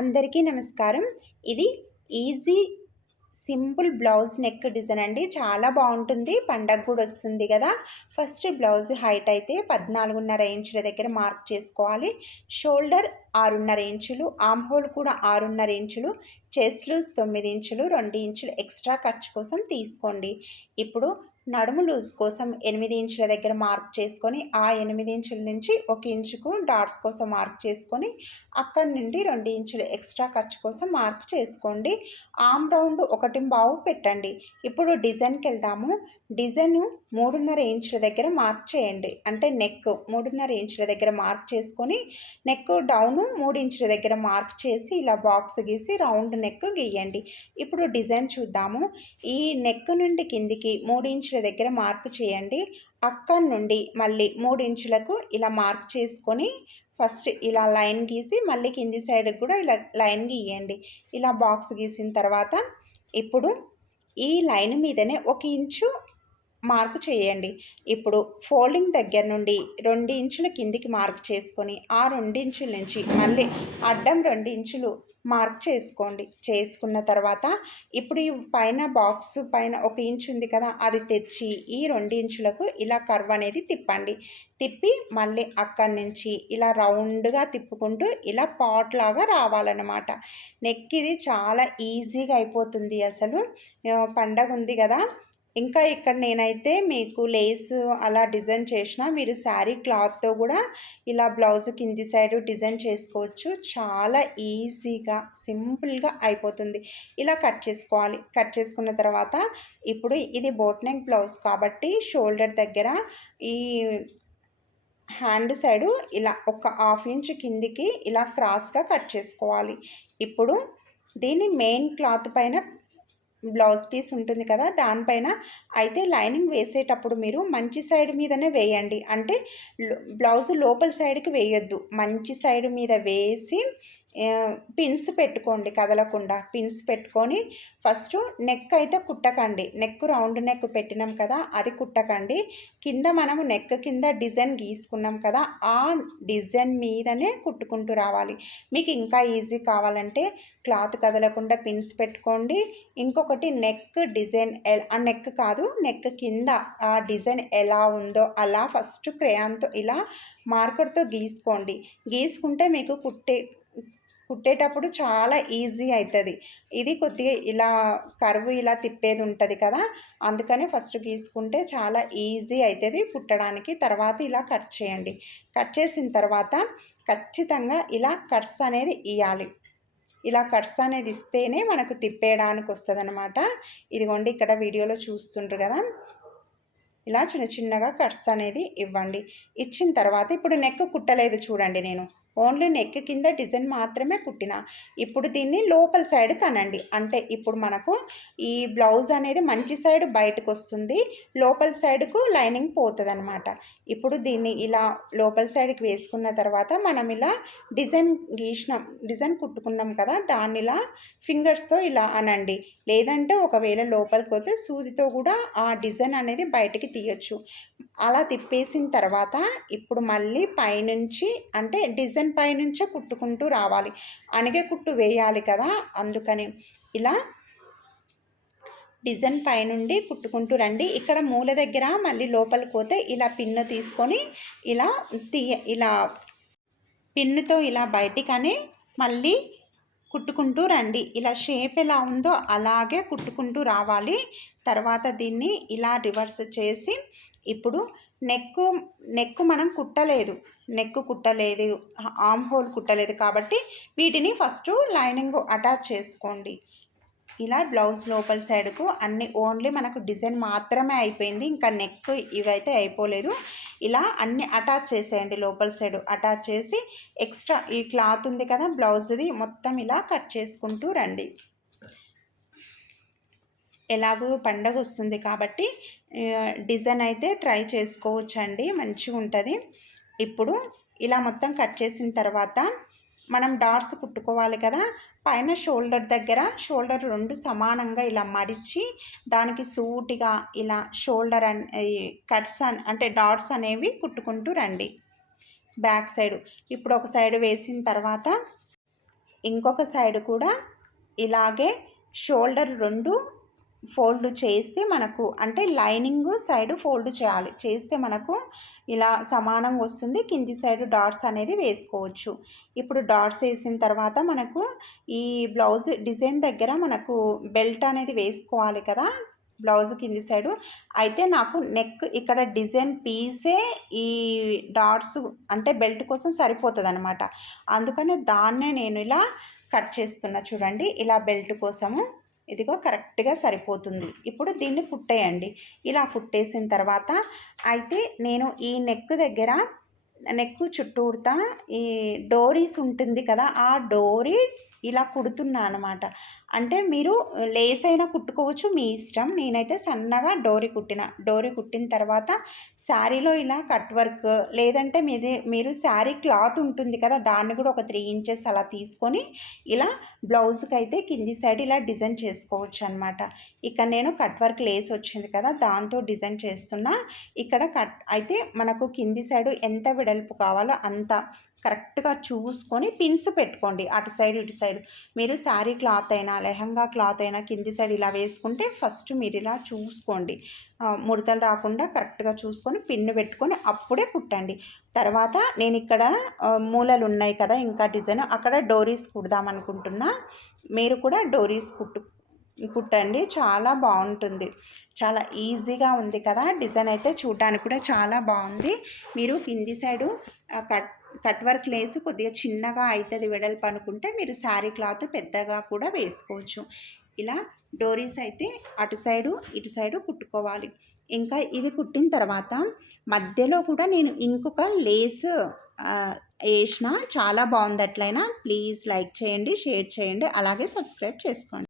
అందరికీ నమస్కారం. ఇది easy simple blouse neck design అండి. చాలా బాగుంటుంది. పండగ కూడా వస్తుంది కదా. ఫస్ట్ బ్లౌజ్ హైట్ అయితే 14.5 ఇంచుల దగ్గర మార్క్ చేసుకోవాలి. షోల్డర్ 6.5 ఇంచులు, ఆర్మ్ హోల్ కూడా 6.5 ఇంచులు, చెస్ట్ లూజ్ 9 ఇంచులు, 2 ఇంచులు ఎక్స్ట్రా ఖర్చు కోసం తీసుకోండి. ఇప్పుడు నడుము లూజ్ కోసం 8 ఇంచుల దగ్గర మార్క్ చేసుకొని, ఆ 8 ఇంచుల నుంచి 1 ఇంచుకు డాట్స్ కోసం మార్క్ చేసుకొని, అక్కడి నుండి 2 ఇంచులు ఎక్స్ట్రా ఖర్చు కోసం మార్క్ చేసుకోండి. ఆర్మ్ రౌండ్ 1.5 పెట్టండి. ఇప్పుడు డిజైన్కి వెళ్దాము. డిజైన్ 3.5 ఇంచుల దగ్గర మార్క్ చేయండి. అంటే నెక్ 3.5 ఇంచుల దగ్గర మార్క్ చేసుకొని, నెక్ డౌన్ 3 ఇంచుల దగ్గర మార్క్ చేసి ఇలా బాక్స్ గీసి రౌండ్ నెక్ గీయండి. ఇప్పుడు డిజైన్ చూద్దాము. ఈ నెక్ నుండి కిందికి 3 ఇంచుల దగ్గర మార్క్ చేయండి. అక్కడి నుండి మళ్ళీ 3 ఇంచులకు ఇలా మార్క్ చేసుకొని ఫస్ట్ ఇలా లైన్ గీసి మళ్ళీ కింది సైడ్కి కూడా ఇలా లైన్ గీయండి. ఇలా బాక్స్ గీసిన తర్వాత ఇప్పుడు ఈ లైన్ మీదనే 1 ఇంచు మార్క్ చేయండి. ఇప్పుడు ఫోల్డింగ్ దగ్గర నుండి 2 ఇంచుల కిందికి మార్క్ చేసుకొని, ఆ 2 ఇంచుల నుంచి మళ్ళీ అడ్డం 2 ఇంచులు మార్క్ చేసుకోండి. చేసుకున్న తర్వాత ఇప్పుడు ఈ పైన బాక్స్ పైన 1 ఇంచు ఉంది కదా, అది తెచ్చి ఈ 2 ఇంచులకు ఇలా కర్వ్ అనేది తిప్పండి. తిప్పి మళ్ళీ అక్కడి నుంచి ఇలా రౌండ్గా తిప్పుకుంటూ ఇలా పాట్ లాగా రావాలన్నమాట. నెక్ ఇది చాలా ఈజీగా అయిపోతుంది. అసలు పండగ ఉంది కదా. ఇంకా ఇక్కడ నేనైతే మీకు లేస్ అలా డిజైన్ చేసిన, మీరు శారీ క్లాత్తో కూడా ఇలా బ్లౌజ్ కింది సైడ్ డిజైన్ చేసుకోవచ్చు. చాలా ఈజీగా సింపుల్గా అయిపోతుంది. ఇలా కట్ చేసుకోవాలి. కట్ చేసుకున్న తర్వాత ఇప్పుడు ఇది బోట్ నెక్ బ్లౌజ్ కాబట్టి షోల్డర్ దగ్గర ఈ హ్యాండ్ సైడు ఇలా ఒక 1/2 ఇంచు కిందికి ఇలా క్రాస్గా కట్ చేసుకోవాలి. ఇప్పుడు దీన్ని మెయిన్ క్లాత్ పైన బ్లౌజ్ పీస్ ఉంటుంది కదా, దానిపైన అయితే లైనింగ్ వేసేటప్పుడు మీరు మంచి సైడ్ మీదనే వేయండి. అంటే బ్లౌజ్ లోపల సైడ్కి వేయొద్దు, మంచి సైడ్ మీద వేసి పిన్స్ పెట్టుకోండి. కదలకుండా పిన్స్ పెట్టుకొని ఫస్ట్ నెక్ అయితే కుట్టకండి. నెక్ రౌండ్ నెక్ పెట్టినాం కదా, అది కుట్టకండి. కింద మనము నెక్ కింద డిజైన్ గీసుకున్నాం కదా, ఆ డిజైన్ మీదనే కుట్టుకుంటూ రావాలి. మీకు ఇంకా ఈజీ కావాలంటే క్లాత్ కదలకుండా పిన్స్ పెట్టుకోండి. ఇంకొకటి నెక్ డిజైన్ ఆ నెక్ కాదు, నెక్ కింద ఆ డిజైన్ ఎలా ఉందో అలా ఫస్ట్ క్రేయాన్తో ఇలా మార్కర్తో గీసుకోండి. గీసుకుంటే మీకు కుట్టేటప్పుడు చాలా ఈజీ అవుతుంది. ఇది కొద్దిగా ఇలా కర్వ్ ఇలా తిప్పేది ఉంటుంది కదా, అందుకని ఫస్ట్ గీసుకుంటే చాలా ఈజీ అవుతుంది కుట్టడానికి. తర్వాత ఇలా కట్ చేయండి. కట్ చేసిన తర్వాత ఖచ్చితంగా ఇలా కట్స్ అనేది ఇవ్వాలి. ఇలా కట్స్ అనేది ఇస్తేనే మనకు తిప్పేయడానికి వస్తుంది అనమాట. ఇదిగోండి ఇక్కడ వీడియోలో చూస్తుండ్రు కదా, ఇలా చిన్న చిన్నగా కట్స్ అనేది ఇవ్వండి. ఇచ్చిన తర్వాత ఇప్పుడు నెక్ కుట్టలేదు చూడండి, నేను ఓన్లీ నెక్ కింద డిజైన్ మాత్రమే కుట్టిన. ఇప్పుడు దీన్ని లోపల సైడ్ కనండి. అంటే ఇప్పుడు మనకు ఈ బ్లౌజ్ అనేది మంచి సైడ్ బయటకు వస్తుంది, లోపల సైడ్కు లైనింగ్ పోతుంది అనమాట. ఇప్పుడు దీన్ని ఇలా లోపల సైడ్కి వేసుకున్న తర్వాత మనం ఇలా డిజైన్ కుట్టుకున్నాం కదా, దాన్ని ఇలా ఫింగర్స్తో ఇలా అనండి. లేదంటే ఒకవేళ లోపలికి పోతే సూదితో కూడా ఆ డిజైన్ అనేది బయటికి తీయచ్చు. అలా తిప్పేసిన తర్వాత ఇప్పుడు మళ్ళీ పైనుంచి అంటే డిజైన్ పైనుంచే కుట్టుకుంటూ రావాలి. అనిగే కుట్టు వేయాలి కదా, అందుకని ఇలా డిజైన్ పైనుండి కుట్టుకుంటూ రండి. ఇక్కడ మూల దగ్గర మళ్ళీ లోపలికి పోతే ఇలా పిన్ను తీసుకొని ఇలా పిన్నుతో ఇలా బయటికని మళ్ళీ కుట్టుకుంటూ రండి. ఇలా షేప్ ఎలా ఉందో అలాగే కుట్టుకుంటూ రావాలి. తర్వాత దీన్ని ఇలా రివర్స్ చేసి ఇప్పుడు నెక్ మనం కుట్టలేదు, ఆర్మ్ హోల్ కుట్టలేదు కాబట్టి వీటిని ఫస్ట్ లైనింగ్ అటాచ్ చేసుకోండి. ఇలా బ్లౌజ్ లోపల సైడ్కు అన్ని ఓన్లీ మనకు డిజైన్ మాత్రమే అయిపోయింది, ఇంకా నెక్ ఇవైతే అయిపోలేదు. ఇలా అన్ని అటాచ్ చేసేయండి. లోపల సైడ్ అటాచ్ చేసి ఎక్స్ట్రా ఈ క్లాత్ ఉంది కదా బ్లౌజ్ది మొత్తం ఇలా కట్ చేసుకుంటూ రండి. ఎలాగో పండగ వస్తుంది కాబట్టి డిజైన్ అయితే ట్రై చేసుకోవచ్చండి, మంచిగా ఉంటుంది. ఇప్పుడు ఇలా మొత్తం కట్ చేసిన తర్వాత మనం డాట్స్ కుట్టుకోవాలి కదా. పైన షోల్డర్ దగ్గర షోల్డర్ 2 సమానంగా ఇలా మడిచి దానికి సూటిగా ఇలా షోల్డర్ కట్స్ అంటే డాట్స్ అనేవి కుట్టుకుంటూ రండి బ్యాక్ సైడ్. ఇప్పుడు ఒక సైడ్ వేసిన తర్వాత ఇంకొక సైడ్ కూడా ఇలాగే షోల్డర్ 2 ఫోల్డ్ చేస్తే మనకు అంటే లైనింగ్ సైడ్ ఫోల్డ్ చేయాలి. చేస్తే మనకు ఇలా సమానంగా వస్తుంది. కింది సైడ్ డాట్స్ అనేది వేసుకోవచ్చు. ఇప్పుడు డాట్స్ వేసిన తర్వాత మనకు ఈ బ్లౌజ్ డిజైన్ దగ్గర మనకు బెల్ట్ అనేది వేసుకోవాలి కదా, బ్లౌజ్ కింది సైడు. అయితే నాకు నెక్ ఇక్కడ డిజైన్ పీసే ఈ డాట్స్ అంటే బెల్ట్ కోసం సరిపోతుంది అనమాట. అందుకని దాన్నే నేను ఇలా కట్ చేస్తున్నా చూడండి. ఇలా బెల్ట్ కోసము ఇదిగో కరెక్ట్గా సరిపోతుంది. ఇప్పుడు దీన్ని కుట్టేయండి. ఇలా కుట్టేసిన తర్వాత అయితే నేను ఈ నెక్ దగ్గర నెక్ చుట్టూరుతా ఈ డోరీస్ ఉంటుంది కదా, ఆ డోరీ ఇలా కుడుతున్నా అనమాట. అంటే మీరు లేస్ అయినా కుట్టుకోవచ్చు, మీ ఇష్టం. నేనైతే సన్నగా డోరీ కుట్టిన తర్వాత శారీలో ఇలా కట్ వర్క్, లేదంటే మీరు శారీ క్లాత్ ఉంటుంది కదా, దాన్ని కూడా ఒక 3 ఇంచెస్ అలా తీసుకొని ఇలా బ్లౌజ్కి అయితే కింది సైడ్ ఇలా డిజైన్ చేసుకోవచ్చు అనమాట. ఇక్కడ నేను కట్ వర్క్ లేస్ వచ్చింది కదా, దాంతో డిజైన్ చేస్తున్నా. ఇక్కడ కట్ అయితే మనకు కింది సైడు ఎంత వెడల్పు కావాలో అంత కరెక్ట్గా చూసుకొని పిన్స్ పెట్టుకోండి. అటు సైడ్ ఇటు సైడ్ మీరు శారీ క్లాత్ అయినా లెహంగా క్లాత్ అయినా కింది సైడ్ ఇలా వేసుకుంటే ఫస్ట్ మీరు ఇలా చూసుకోండి, ముడతలు రాకుండా కరెక్ట్గా చూసుకొని పిన్ను పెట్టుకొని అప్పుడే కుట్టండి. తర్వాత నేను ఇక్కడ మూలలు ఉన్నాయి కదా ఇంకా డిజైన్, అక్కడ డోరీస్ కుడదాం అనుకుంటున్నా. మీరు కూడా డోరీస్ కుట్టండి, చాలా బాగుంటుంది. చాలా ఈజీగా ఉంది కదా, డిజైన్ అయితే చూడడానికి కూడా చాలా బాగుంది. మీరు కింది సైడు కట్ వర్క్ లేసి కొద్దిగా చిన్నగా అవుతుంది వెడల్పు అనుకుంటే మీరు శారీ క్లాత్ పెద్దగా కూడా వేసుకోవచ్చు. ఇలా డోరీస్ అయితే అటు సైడు ఇటు సైడు కుట్టుకోవాలి. ఇంకా ఇది కుట్టిన తర్వాత మధ్యలో కూడా నేను ఇంకొక లేస్ వేసిన, చాలా బాగుంది. అట్లయినా ప్లీజ్ లైక్ చేయండి, షేర్ చేయండి, అలాగే సబ్స్క్రైబ్ చేసుకోండి.